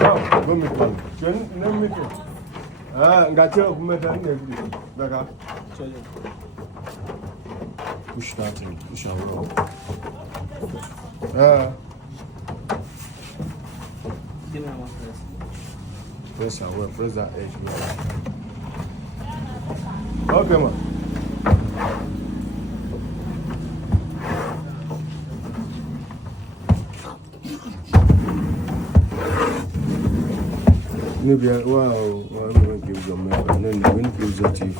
Go meet one. Let me go. Got your Daga. Push that thing. Push and roll. Press and roll. Press that edge. Okay, man. Maybe wow, I'm going to give you a member. No, when gives it to you.